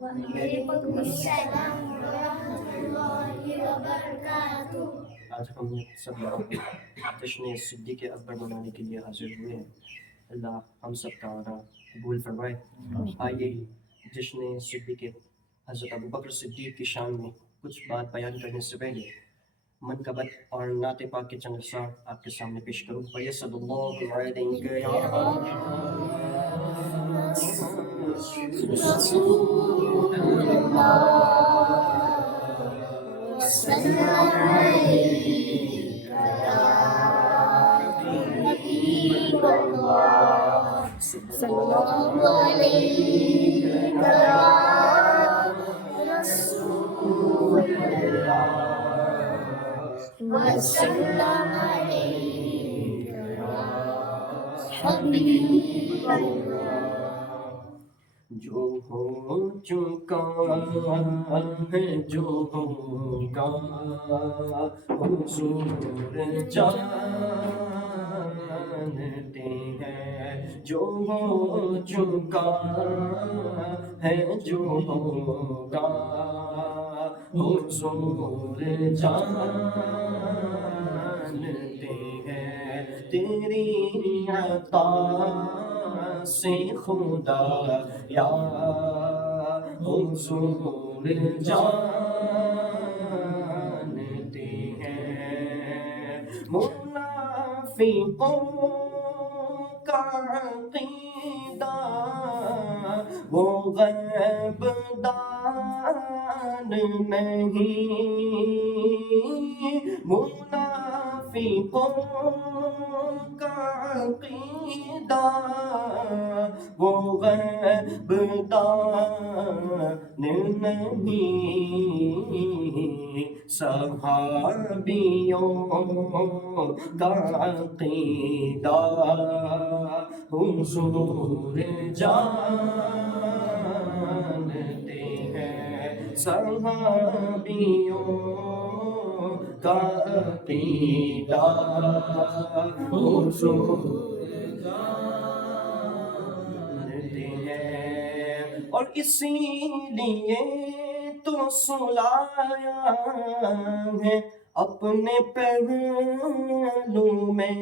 وعلیکم السلام ورحمۃ اللہ وبرکاتہ۔ آج ہم سب لوگ جشن صدیق اکبر منانے کے لیے حاضر ہوئے ہیں۔ اللہ ہم سب کا آنا قبول فرمائے۔ آئیے جشن صدیق حضرت ابوبکر صدیق کی شان میں کچھ بات بیان کرنے سے پہلے منقبت اور نعت پاک کے چند اشعار آپ کے سامنے پیش کروں۔ وَيَسَّدُ اللَّهُ عَلَيْكَ يَا رسول اللہ وسلم علیک یا حبیب اللہ صلی اللہ علیک یا رسول اللہ وسلم علیک یا حبیب اللہ۔ جو ہو چکا ہے جو ہوگا حضور جانتے ہیں، جو ہو چکا ہے جو ہوگا حضور جانتے ہیں، تیری عطا سے خدا یا حضور جانتے ہیں، منافقوں کا عقیدہ وہ غیب دان نہیں، منافقوں کا عقیدہ وہ غیب دان نہیں، صحابیوں کا عقیدہ حضور جانتے ہیں، صحابیوں کا عقیدہ حضور جانتے ہیں، اور اسی لیے تو سلایا ہے اپنے پہلو میں۔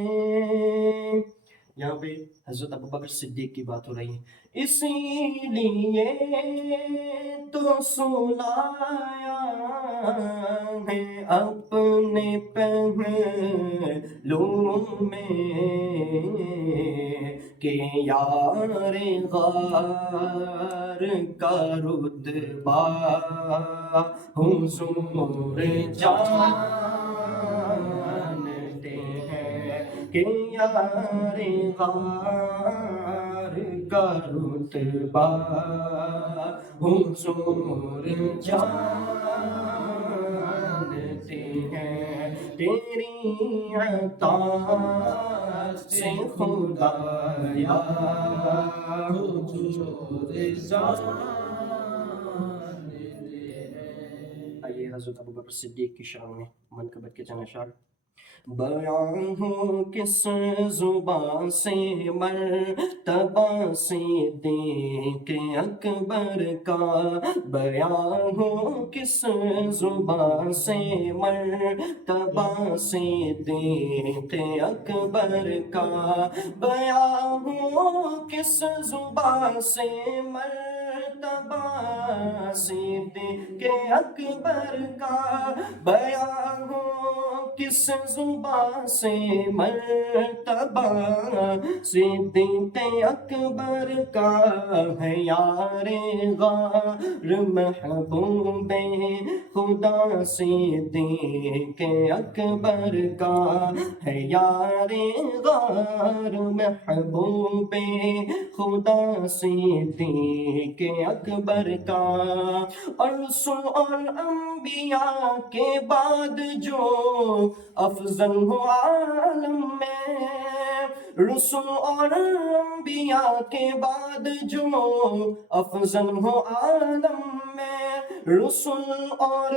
یہاں پہ حضرت ابوبکر صدیق کی بات ہو رہی ہے، اسی لیے تو سلایا ہے اپنے پہلو میں کہ یار غار کا رتبہ حضور جانتے ہیں، کہ یار غار کا رتبہ حضور جانتے ہیں، تیری عطا سے خدا یا حضور جانتے ہیں۔ آئیے حضرت ابوبکر صدیق کی شان میں منقبت کے چند اشعار۔ بیان ہو کس زبان سے مرتبہ صدیق اکبر کا، بیان ہو کس زبان سے مرتبہ صدیق اکبر کا، بیان ہو کس زبان سے مرتبہ صدیق اکبر کا، بیان ہو کس زبان سے مرتبہ صدیق اکبر کا، ہے یار غار محبوب خدا صدیق اکبر کا، ہے یار غار محبوب خدا صدیق اکبر کا، اور رسول اور انبیاء کے بعد جو افضل ہو عالم میں، رسل اور انبیاء کے بعد جو افضل ہو عالم میں، رسل اور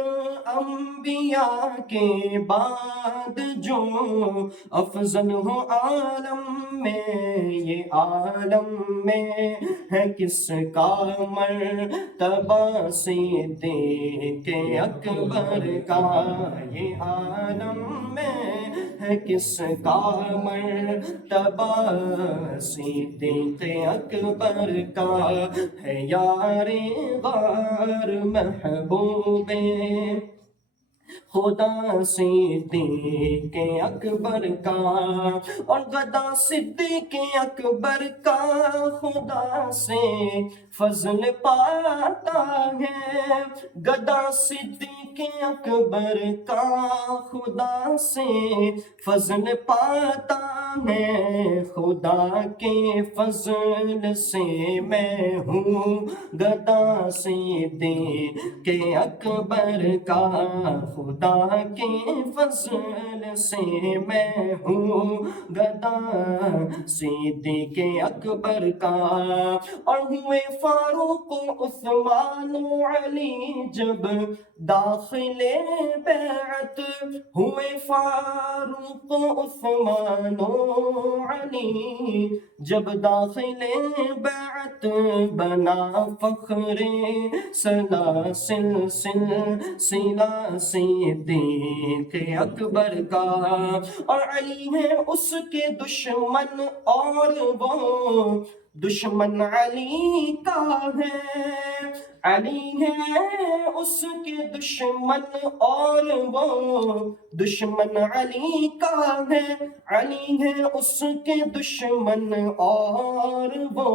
انبیاء کے بعد جو افضل ہو عالم میں، یہ عالم میں ہے کس کا مرتبہ صدیق اکبر کا، یہ عالم میں ہے کس کا مرتبہ صدیق اکبر کا، ہے یار غار محبوب خدا صدیق اکبر کا، اور گدا صدیق اکبر کا خدا سے فضل پاتا ہے، گدا صدیق اکبر کا خدا سے فضل پاتا ہے، خدا کے فضل سے میں ہوں گدا صدیق اکبر کا، خدا کے فضل سے میں ہوں گدا صدیق اکبر کا، اور ہوئے فاروق و عثمان و علی جب داخل بیعت، ہوئے فاروق و عثمان و علی جب داخل بیعت، بنا فخر سلاسل سلسلہ صدیق اکبر کا، اور علی ہے اس کے دشمن اور وہ دشمن علی کا ہے، علی ہے اس کے دشمن اور وہ دشمن علی کا ہے، علی ہے اس کے دشمن اور وہ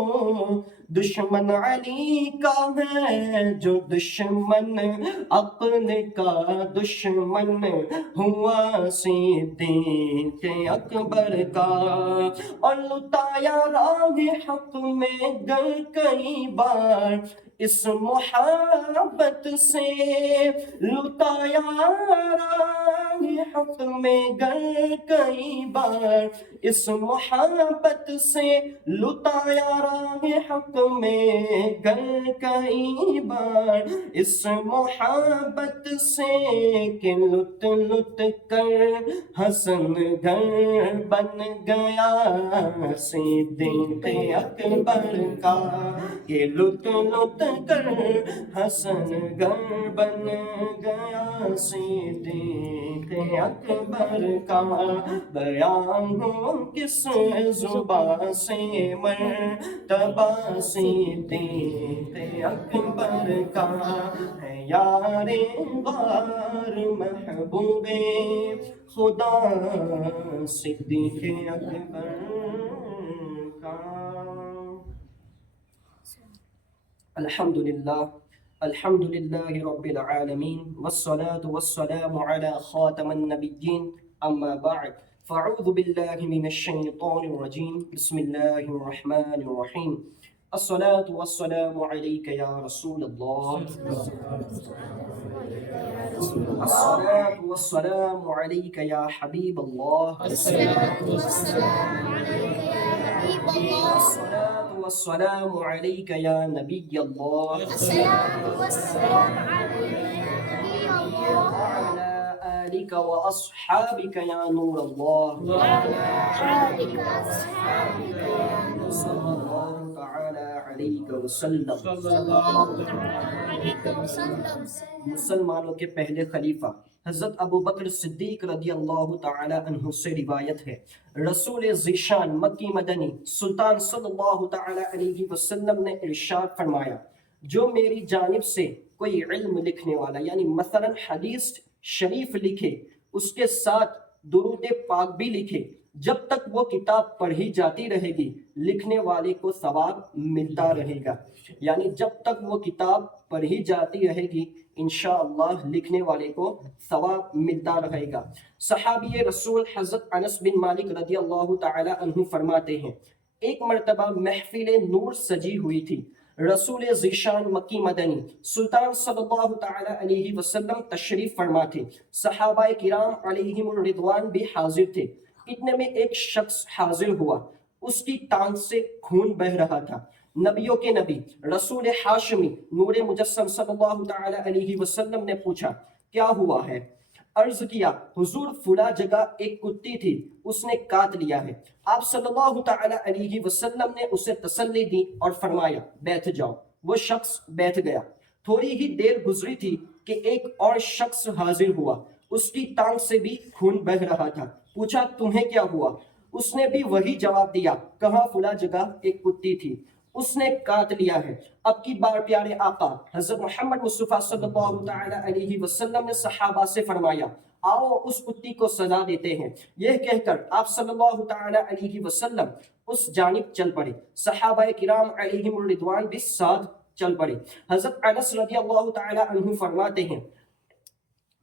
دشمن علی کا ہے، جو دشمن اپنے کا دشمن ہوا صدیق اکبر کا، اور لٹایا راہ حق میں گر کئی بار اس محبت سے، لٹایا راہ حق میں گر کئی بار اس محبت سے، لٹایا راہ حق میں گر کئی بار اس محبت سے، کہ لٹ لٹ کر حسن گھر بن گیا صدیق اکبر کا، کہ لٹ لٹ کر حسن گھر بن گیا صدیق اکبر کا، بیان ہو کس زبان سے مرتبہ صدیق اکبر کا، ہے یار غار محبوب خدا صدیق اکبر کا۔ الحمدللہ رب العالمین، والصلاة والسلام علی خاتم النبیین، اما بعد فاعوذ باللہ من الشیطان الرجیم، بسم اللہ الرحمن الرحیم، الصلاة والسلام علیک یا رسول اللہ، الصلاة والسلام علیک یا حبیب اللہ، الصلاة والسلام عليك يا حبيب الله، الصلاة والسلام علیک یا نبی اللہ، الصلاة والسلام عليك يا نبي الله، وعلى آلك وأصحابك يا نور الله، وعلى آلك وأصحابك يا نور صلى الله تعالى عليك وسلم۔ صلى الله عليك وسلم۔ مسلمانوں کے پہلے خلیفہ حضرت ابو بکر صدیق رضی اللہ تعالی عنہ سے روایت ہے، رسول ذیشان مکی مدنی سلطان صلی اللہ تعالی علیہ وسلم نے ارشاد فرمایا، جو میری جانب سے کوئی علم لکھنے والا یعنی مثلا حدیث شریف لکھے، اس کے ساتھ درود پاک بھی لکھے، جب تک وہ کتاب پڑھی جاتی رہے گی لکھنے والے کو ثواب ملتا رہے گا، یعنی جب تک وہ کتاب پڑھی جاتی رہے گی انشاءاللہ لکھنے والے کو ثواب ملتا رہے گا۔ صحابی رسول حضرت انس بن مالک رضی اللہ تعالی عنہ فرماتے ہیں، ایک مرتبہ محفل نور سجی ہوئی تھی، رسول ذیشان مکی مدنی سلطان صلی اللہ تعالی علیہ وسلم تشریف فرما تھے، صحابہ کرام علیہم الرضوان بھی حاضر تھے، اتنے میں ایک شخص حاضر ہوا، اس کی ٹانگ سے خون بہ رہا تھا۔ نبیوں کے نبی رسول ہاشمی نور مجسم صلی اللہ تعالی علیہ وسلم نے پوچھا کیا ہوا ہے؟ عرض کیا حضور فلاں جگہ ایک کتی تھی، اس نے کاٹ لیا ہے۔ آپ صلی اللہ تعالی علیہ وسلم نے اسے تسلی دی اور فرمایا بیٹھ جاؤ۔ وہ شخص بیٹھ گیا۔ تھوڑی ہی دیر گزری تھی کہ ایک اور شخص حاضر ہوا، اس کی ٹانگ سے بھی خون بہ رہا تھا۔ پوچھا تمہیں کیا ہوا؟ اس نے بھی وہی جواب دیا، کہا فلاں جگہ ایک کتی تھی، اس نے کاٹ لیا ہے۔ اب کی بار پیارے آقا حضرت محمد مصطفیٰ صلی اللہ تعالی علیہ وسلم نے صحابہ سے فرمایا آؤ اس کتی کو سزا دیتے ہیں۔ یہ کہہ کر آپ صلی اللہ تعالی علیہ وسلم اس جانب چل پڑے۔ صحابہ کرام علیہم الرضوان بھی ساتھ چل پڑے۔ حضرت انس رضی اللہ تعالی عنہ فرماتے ہیں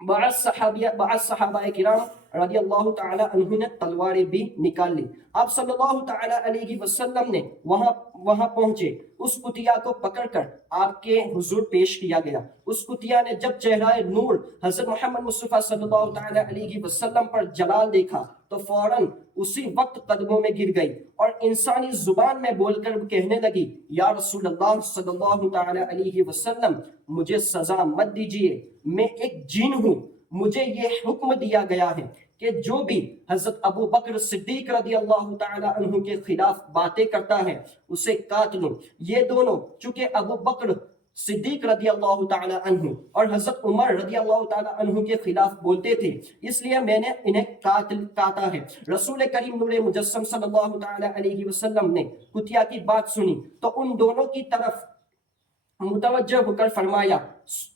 بعض صحابہ کرام رضی اللہ تعالی عنہ نے تلواریں بھی نکال لی۔ آپ صلی اللہ تعالی علیہ وسلم نے وہاں پہنچے، اس کتیا کو پکڑ کر آپ کے حضور پیش کیا گیا۔ اس کتیا نے جب چہرہ نور حضرت محمد مصطفیٰ صلی اللہ تعالی علیہ وسلم پر جلال دیکھا تو فوراً اسی وقت قدموں میں گر گئی اور انسانی زبان میں بول کر کہنے لگی یا رسول اللہ صلی اللہ تعالی علیہ وسلم مجھے سزا مت دیجیے، میں ایک جن ہوں، مجھے یہ حکم دیا گیا ہے کہ جو بھی حضرت ابو بکر صدیق رضی اللہ تعالی عنہ کے خلاف باتیں کرتا ہے اسے کاٹ لوں۔ یہ دونوں چونکہ ابو بکر صدیق رضی اللہ تعالی عنہ اور حضرت عمر رضی اللہ تعالی عنہ کے خلاف بولتے تھے، اس لیے میں نے انہیں کاٹا ہے۔ رسول کریم نور مجسم صلی اللہ تعالی علیہ وسلم نے کتیا کی بات سنی تو ان دونوں کی طرف متوجہ ہو کر فرمایا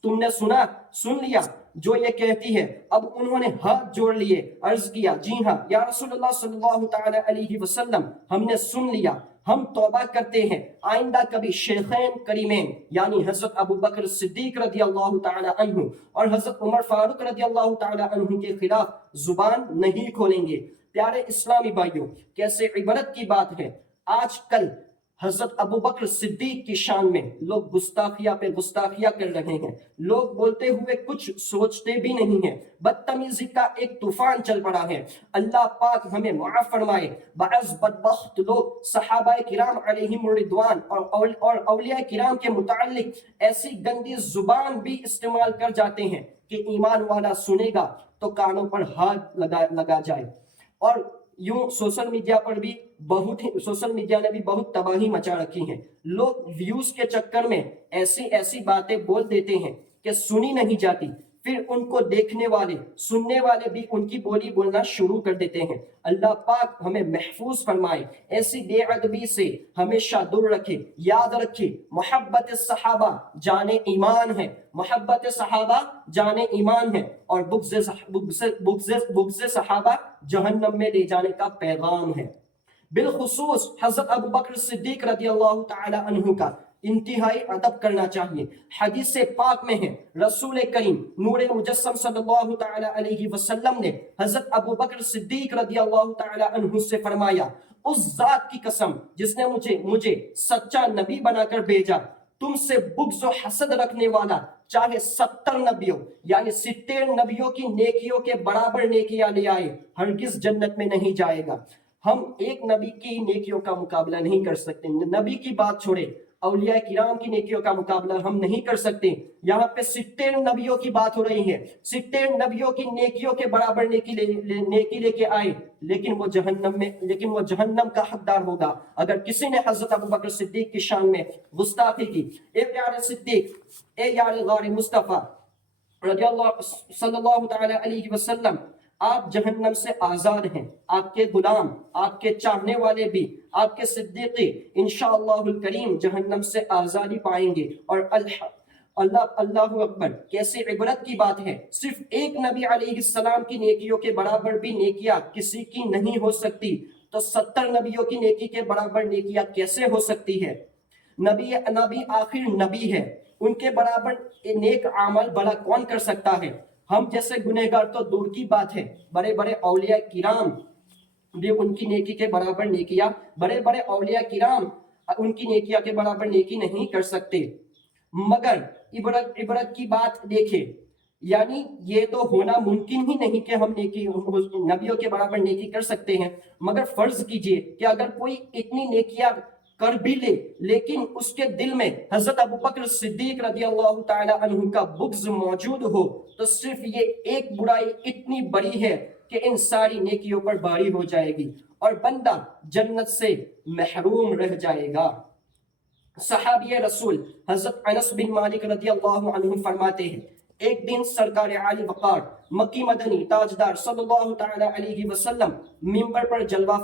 تم نے سن لیا جو یہ کہتی ہے؟ اب انہوں نے ہاتھ جوڑ لیے، عرض کیا جی ہاں یا رسول اللہ صلی اللہ تعالی علیہ وسلم، ہم نے سن لیا، ہم توبہ کرتے ہیں، آئندہ کبھی شیخین کریمین یعنی حضرت ابو بکر صدیق رضی اللہ تعالی عنہ اور حضرت عمر فاروق رضی اللہ تعالی عنہ کے خلاف زبان نہیں کھولیں گے۔ پیارے اسلامی بھائیوں، کیسے عبرت کی بات ہے، آج کل حضرت ابو بکر صدیق کی شان میں لوگ گستاخیہ پہ گستاخیہ کر رہے ہیں، لوگ بولتے ہوئے کچھ سوچتے بھی نہیں ہیں، بدتمیزی کا ایک طوفان چل پڑا ہے۔ اللہ پاک ہمیں معاف فرمائے۔ بعض بدبخت لوگ صحابہ کرام علیہم الرضوان اور اولیاء کرام کے متعلق ایسی گندی زبان بھی استعمال کر جاتے ہیں کہ ایمان والا سنے گا تو کانوں پر ہاتھ لگا جائے۔ اور یوں سوشل میڈیا نے بھی بہت تباہی مچا رکھی ہے۔ لوگ ویوز کے چکر میں ایسی باتیں بول دیتے ہیں کہ سنی نہیں جاتی، پھر ان کو دیکھنے والے سننے والے بھی ان کی بولی بولنا شروع کر دیتے ہیں۔ اللہ پاک ہمیں محفوظ فرمائے، ایسی بے ادبی سے ہمیشہ دور رکھے۔ یاد رکھے محبت صحابہ جان ایمان ہے، محبت صحابہ جان ایمان ہے، اور بغض صحابہ جہنم میں لے جانے کا پیغام ہے۔ بالخصوص حضرت ابو بکر صدیق رضی اللہ تعالی عنہ کا انتہائی ادب کرنا چاہیے۔ حدیث پاک میں ہے رسول کریم نور مجسم صلی اللہ تعالی علیہ وسلم نے حضرت ابو بکر صدیق رضی اللہ تعالی عنہ سے فرمایا اس ذات کی قسم جس نے مجھے سچا نبی بنا کر بھیجا، تم سے بغض و حسد رکھنے والا چاہے 70 نبیوں یعنی 70 نبیوں کی نیکیوں کے برابر نیکیاں لے آئے، ہرگز جنت میں نہیں جائے گا۔ ہم ایک نبی کی نیکیوں کا مقابلہ نہیں کر سکتے، نبی کی بات چھوڑے اولیاء کرام کی نیکیوں کا مقابلہ ہم نہیں کر سکتے۔ یہاں پہ 70 نبیوں کی بات ہو رہی ہے، 70 نبیوں کی نیکیوں کے برابر نیکی لے کے آئے، لیکن وہ جہنم کا حقدار ہوگا اگر کسی نے حضرت ابو بکر صدیق کی شان میں گستاخی کی۔ اے پیارے صدیق، اے یار غار مصطفیٰ رضی اللہ صلی اللہ تعالی علیہ وسلم، آپ جہنم سے آزاد ہیں، آپ کے غلام، آپ کے چاہنے والے بھی، آپ کے صدیقی انشاءاللہ الکریم جہنم سے آزادی پائیں گے۔ اور اللہ اکبر، کیسی عبرت کی بات ہے، صرف ایک نبی علیہ السلام کی نیکیوں کے برابر بھی نیکیاں کسی کی نہیں ہو سکتی، تو 70 نبیوں کی نیکی کے برابر نیکیاں کیسے ہو سکتی ہے؟ نبی آخر نبی ہے، ان کے برابر نیک عمل بڑا کون کر سکتا ہے؟ ہم جیسے گنہگار تو دور کی بات ہے، بڑے بڑے اولیاء کرام بھی ان کی نیکی کے برابر نیکیاں، بڑے بڑے اولیاء کرام ان کی نیکیاں کے برابر نیکی نہیں کر سکتے۔ مگر عبرت کی بات دیکھیں، یعنی یہ تو ہونا ممکن ہی نہیں کہ ہم نیکی نبیوں کے برابر نیکی کر سکتے ہیں، مگر فرض کیجئے کہ اگر کوئی اتنی نیکیاں کر بھی لے لیکن اس کے دل میں حضرت ابوبکر صدیق رضی اللہ تعالی عنہ کا بغض موجود ہو تو صرف یہ ایک برائی اتنی بڑی ہے کہ ان ساری نیکیوں پر باری ہو جائے گی اور بندہ جنت سے محروم رہ جائے گا۔ صحابی رسول حضرت انس بن مالک رضی اللہ عنہ فرماتے ہیں، ایک دن سرکار عالی وقار مکی مدنی تاجدار صلی اللہ تعالی علیہ وسلم ممبر پر جلوہ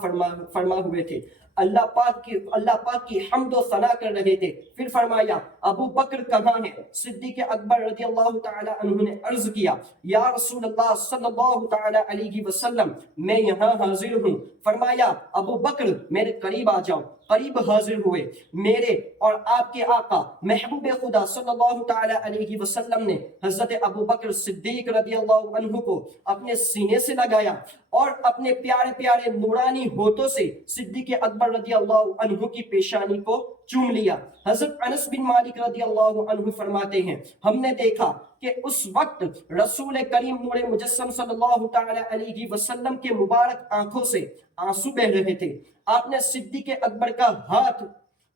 فرما ہوئے تھے، اللہ پاک کی حمد و ثنا کر رہے تھے۔ پھر فرمایا ابو بکر کہاں ہے؟ صدیق اکبر رضی اللہ تعالی عنہ نے عرض کیا یا رسول اللہ صلی اللہ تعالی علیہ وسلم میں یہاں حاضر ہوں۔ فرمایا ابو بکر میرے قریب آ جاؤ۔ قریب حاضر ہوئے۔ میرے اور آپ کے آقا محبوب خدا صلی اللہ تعالی علیہ وسلم نے حضرت ابو بکر صدیق رضی اللہ عنہ کو اپنے سینے سے لگایا اور اپنے پیارے پیارے نورانی ہونٹوں سے صدیق اکبر رضی اللہ عنہ کی پیشانی کو چوم لیا۔ حضرت انس بن مالک رضی اللہ عنہ فرماتے ہیں، ہم نے دیکھا کہ اس وقت رسول کریم نور مجسم صلی اللہ تعالی علیہ وسلم کے مبارک آنکھوں سے آنسو بہ رہے تھے۔ آپ نے صدیق اکبر کا ہاتھ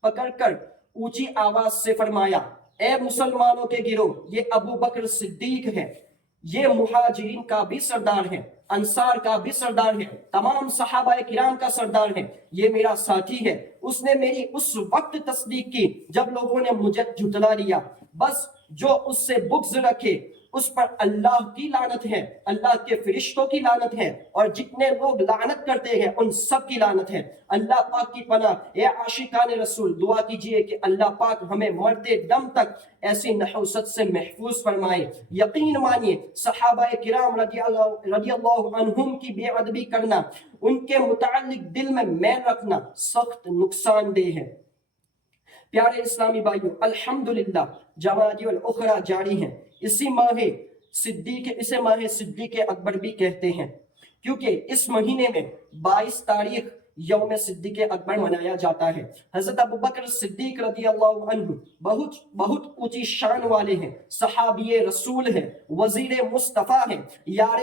پکڑ کر اونچی آواز سے فرمایا، اے مسلمانوں کے گروہ، یہ ابو بکر صدیق ہے، یہ مہاجرین کا بھی سردار ہے، انصار کا بھی سردار ہے، تمام صحابہ کرام کا سردار ہے، یہ میرا ساتھی ہے۔ اس نے میری اس وقت تصدیق کی جب لوگوں نے مجھے جھٹلا دیا، بس جو اس سے بغض رکھے اس پر اللہ کی لعنت ہے، اللہ کے فرشتوں کی لعنت ہے، اور جتنے لوگ لعنت کرتے ہیں ان سب کی لعنت ہے۔ اللہ پاک کی پناہ۔ اے عاشقان رسول، دعا کیجئے کہ اللہ پاک ہمیں مرتے دم تک ایسی نحوست سے محفوظ فرمائے۔ یقین مانیے صحابہ کرام رضی اللہ عنہم کی بے ادبی کرنا، ان کے متعلق دل میں میل رکھنا سخت نقصان دہ ہے۔ پیارے اسلامی بھائیوں، الحمدللہ جمادی الاخرى جاری ہیں۔ اسے ماہ صدیق اکبر بھی کہتے ہیں کیونکہ اس مہینے میں 22 تاریخ یوم صدیق اکبر منایا جاتا ہے۔ حضرت ابوبکر صدیق رضی اللہ عنہ بہت اونچی شان والے ہیں، صحابی رسول ہیں، وزیر مصطفیٰ ہیں، یار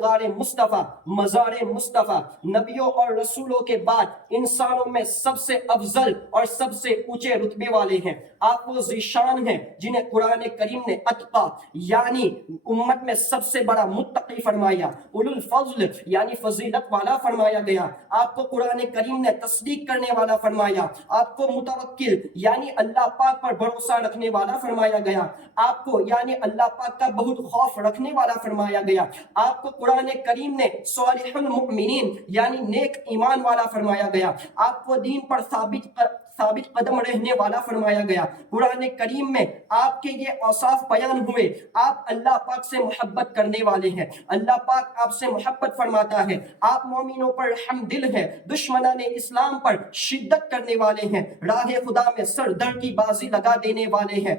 غار مصطفیٰ، مزار مصطفیٰ، نبیوں اور رسولوں کے بعد انسانوں میں سب سے افضل اور سب سے اونچے رتبے والے ہیں۔ آپ وہ ذیشان ہیں جنہیں قرآن کریم نے اتقا یعنی امت میں سب سے بڑا متقی فرمایا، اولو الفضل یعنی فضیلت والا فرمایا گیا۔ آپ کو قرآن کریم نے تصدیق کرنے والا فرمایا، آپ کو متوکل یعنی اللہ پاک پر بھروسہ رکھنے والا فرمایا گیا، آپ کو یعنی اللہ پاک کا بہت خوف رکھنے والا فرمایا گیا۔ آپ کو قرآن کریم نے صالح المؤمنین یعنی نیک ایمان والا فرمایا گیا، آپ کو دین پر ثابت قدم رہنے والا فرمایا گیا۔ قرآن کریم میں آپ کے یہ اوصاف بیان ہوئے، آپ اللہ پاک سے محبت کرنے والے ہیں، اللہ پاک آپ سے محبت فرماتا ہے، آپ مومنوں پر رحم دل ہے، دشمنان اسلام پر شدت کرنے والے ہیں، راہ خدا میں سر در کی بازی لگا دینے والے ہیں،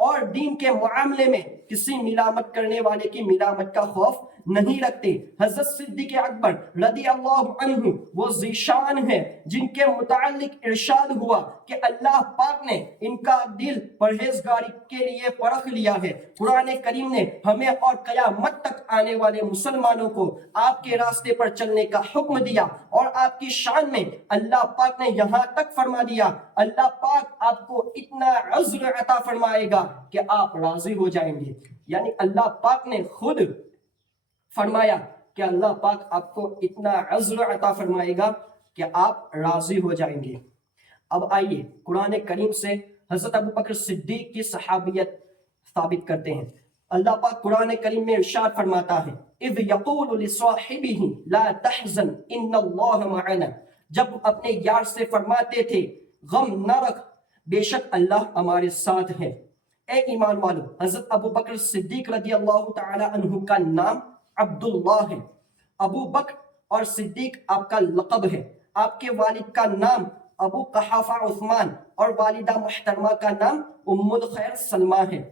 اور دین کے معاملے میں کسی ملامت کرنے والے کی ملامت کا خوف نہیں رکھتے۔ حضرت صدیق اکبر رضی اللہ عنہ وہ ذیشان ہیں جن کے متعلق ارشاد ہوا کہ اللہ پاک نے ان کا دل پرہیزگاری کے لیے پرکھ لیا ہے۔ قرآن کریم نے ہمیں اور قیامت تک آنے والے مسلمانوں کو آپ کے راستے پر چلنے کا حکم دیا، اور آپ کی شان میں اللہ پاک نے یہاں تک فرما دیا، اللہ پاک آپ کو اتنا عذر عطا فرمائے گا کہ آپ راضی ہو جائیں گے۔ یعنی اللہ پاک نے خود فرمایا کہ اللہ پاک آپ کو اتنا عذر عطا فرمائے گا کہ آپ راضی ہو جائیں گے۔ اب آئیے قرآن کریم سے حضرت ابوبکر صدیق کی صحابیت ثابت کرتے ہیں۔ اللہ پاک قرآن کریم میں ارشاد فرماتا ہے، اذ یقول لصاحبہ لا تحزن ان اللہ معنا، جب اپنے یار سے فرماتے تھے غم نہ رکھ، بے شک اللہ ہمارے ساتھ ہے۔ اے ایمان والو، حضرت ابوبکر صدیق رضی اللہ تعالی عنہ کا نام عبداللہ ہے۔ ابو بکر اور صدیق آپ کا لقب ہے۔ آپ کے والد کا نام ابو قحافہ عثمان اور والدہ محترمہ کا نام ام الخیر سلمہ ہے۔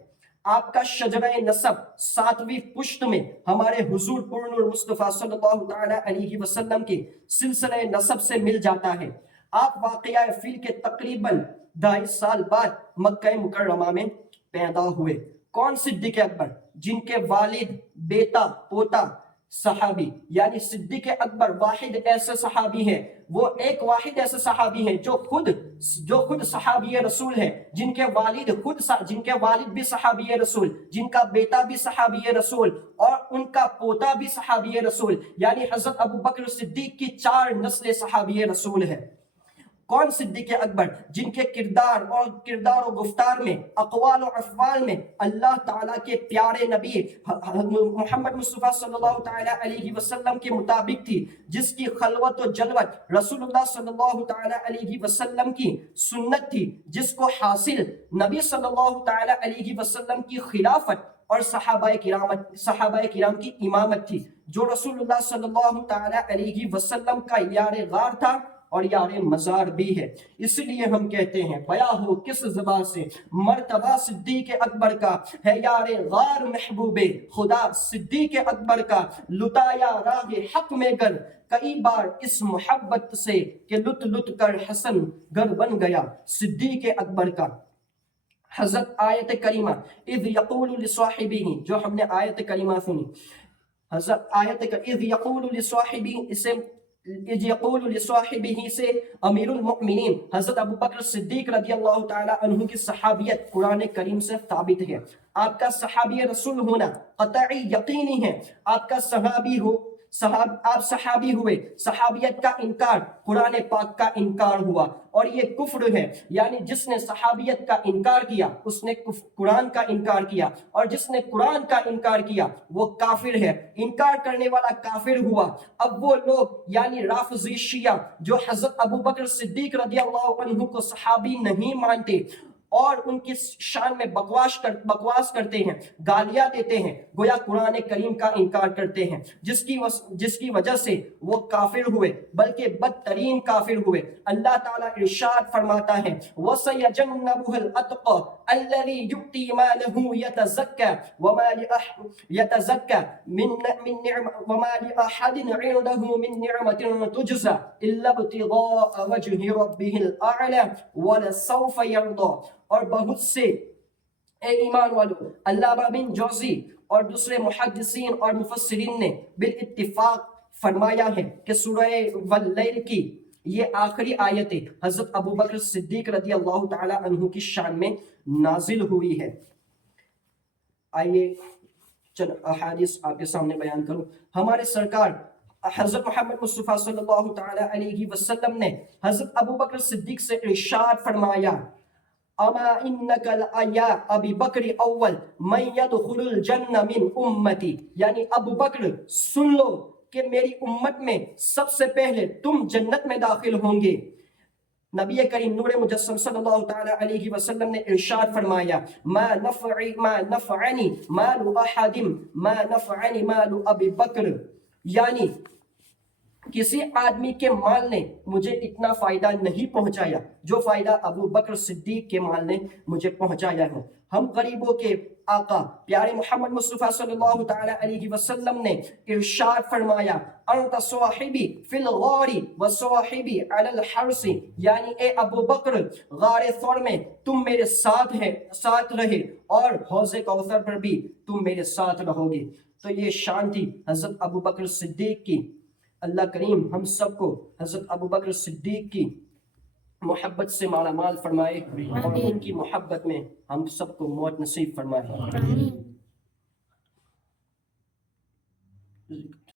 آپ کا شجرہ نسب 7ویں پشت میں ہمارے حضور پرنور مصطفیٰ صلی اللہ تعالی علیہ وسلم کے سلسلہ نسب سے مل جاتا ہے۔ آپ واقعہ فیل کے تقریباً 2.5 سال بعد مکہ مکرمہ میں پیدا ہوئے۔ کون صدیق اکبر؟ جن کے والد بیٹا پوتا صحابی، یعنی صدیق اکبر واحد ایسے صحابی ہیں، وہ ایک واحد ایسے صحابی ہیں جو خود صحابی رسول ہے، جن کے والد بھی صحابی رسول، جن کا بیٹا بھی صحابی رسول اور ان کا پوتا بھی صحابی رسول، یعنی حضرت ابو بکر صدیق کی 4 نسلیں صحابی رسول ہے۔ کون صدیق اکبر؟ جن کے کردار و گفتار میں، اقوال و افعال میں اللہ تعالیٰ کے پیارے نبی محمد مصطفیٰ صلی اللہ تعالیٰ علیہ وسلم کے مطابق تھی، جس کی خلوت و جلوت رسول اللہ صلی اللہ تعالیٰ علیہ وسلم کی سنت تھی، جس کو حاصل نبی صلی اللہ تعالیٰ علیہ وسلم کی خلافت اور صحابہ کرام کی امامت تھی، جو رسول اللہ صلی اللہ تعالیٰ علیہ وسلم کا یار غار تھا اور یار مزار بھی ہے۔ اس لیے ہم کہتے ہیں بیاں ہو کس زبان سے، مرتبہ صدیق اکبر کا ہے یار غار محبوب خدا، صدیق اکبر کا لٹایا راہ حق میں گر، کئی بار اس محبت سے کہ لٹ کر حسن گر بن گیا صدیق اکبر کا۔ حضرت آیت کریمہ اذ یقول لصاحبہ، جو ہم نے آیت کریمہ سنی، حضرت آیت اذ یقول لصاحبہ سے امیر المؤمنین حضرت ابو بکر صدیق رضی اللہ تعالیٰ عنہ کی صحابیت قرآن کریم سے ثابت ہے۔ آپ کا صحابی رسول ہونا قطعی یقینی ہے، آپ صحابی ہوئے، صحابیت کا انکار قرآن پاک کا انکار ہوا، اور یہ کفر ہے، یعنی جس نے صحابیت کا انکار کیا اس نے قرآن کا انکار کیا، اور جس نے قرآن کا انکار کیا وہ کافر ہے، انکار کرنے والا کافر ہوا۔ اب وہ لوگ یعنی رافضی شیعہ جو حضرت ابو بکر صدیق رضی اللہ عنہ کو صحابی نہیں مانتے اور ان کی شان میں بکواس کرتے ہیں، گالیاں دیتے ہیں، گویا قرآن کریم کا انکار کرتے ہیں، جس کی وجہ سے وہ کافر ہوئے، بلکہ بدترین کافر ہوئے۔ اللہ تعالیٰ ارشاد فرماتا ہے وَسَيَجَنَّبُهَا الْأَتْقَى الَّذِي يُؤْتِي مَالَهُ يَتَزَكَّى وَمَا لِأَحَدٍ عِندَهُ مِن نِّعْمَةٍ تُجْزَى إِلَّا ابْتِغَاءَ وَجْهِ رَبِّهِ الْأَعْلَى وَلَسَوْفَ يَرْضَى۔ اور بہت سے اے ایمان والو، علامہ بن جوزی اور دوسرے محدثین اور مفسرین نے بالاتفاق فرمایا ہے کہ سورہ واللیل کی یہ آخری آیتیں حضرت ابو بکر صدیق رضی اللہ تعالی عنہ کی شان میں نازل ہوئی ہے۔ آئیے چند احادیث آپ کے سامنے بیان کروں۔ ہمارے سرکار حضرت محمد مصطفیٰ صلی اللہ تعالی علیہ وسلم نے حضرت ابو بکر صدیق سے ارشاد فرمایا اما انک یا ابی بکر اول من یدخل الجنہ من امتی، یعنی ابو بکر سن لو کہ میری امت میں سب سے پہلے تم جنت میں داخل ہوں گے۔ نبی کریم نور مجسم صلی اللہ تعالی علیہ وسلم نے ارشاد فرمایا ما نفعنی مال احد ما نفعنی مال ابی بکر، یعنی کسی آدمی کے مال نے مجھے اتنا فائدہ نہیں پہنچایا جو فائدہ ابو بکر صدیق کے مال نے مجھے پہنچایا ہے۔ ہم غریبوں کے آقا پیارے محمد مصطفیٰ صلی اللہ تعالی علیہ وسلم نے ارشاد فرمایا انت صاحبی فی الغار وصاحبی علی الحرس، یعنی اے ابو بکر غار ثور میں تم میرے ساتھ رہے اور حوض کوثر پر بھی تم میرے ساتھ رہو گے۔ تو یہ شان تھی حضرت ابو بکر صدیق کی۔ اللہ کریم ہم سب کو حضرت ابو بکر صدیق کی محبت سے مالا مال فرمائے اور ان کی محبت میں ہم سب کو موت نصیب فرمائے۔